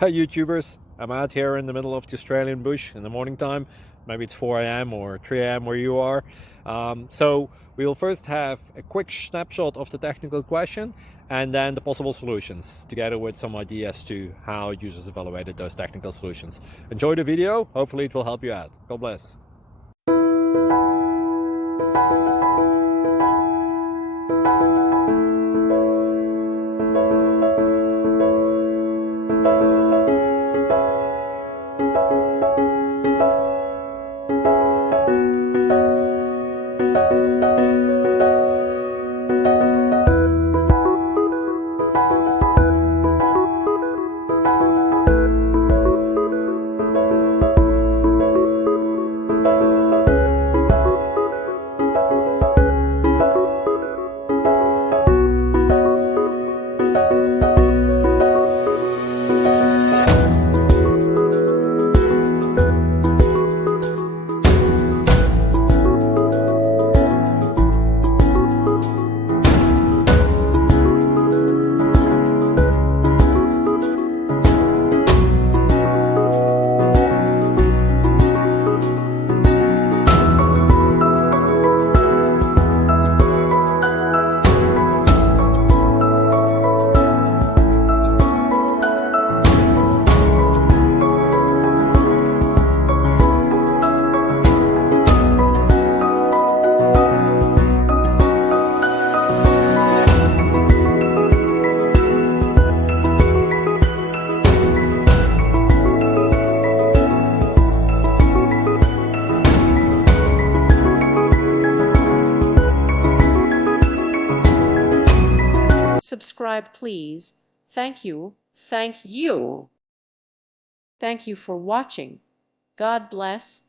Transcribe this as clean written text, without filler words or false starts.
Hi YouTubers, I'm out here in the middle of the Australian bush in the morning time. Maybe it's 4 a.m. or 3 a.m. where you are. So we'll first have a quick snapshot of the technical question and then the possible solutions, together with some ideas to how users evaluated those technical solutions. Enjoy the video, hopefully it will help you out. God bless. Subscribe, please. Thank you. Thank you. Thank you for watching. God bless.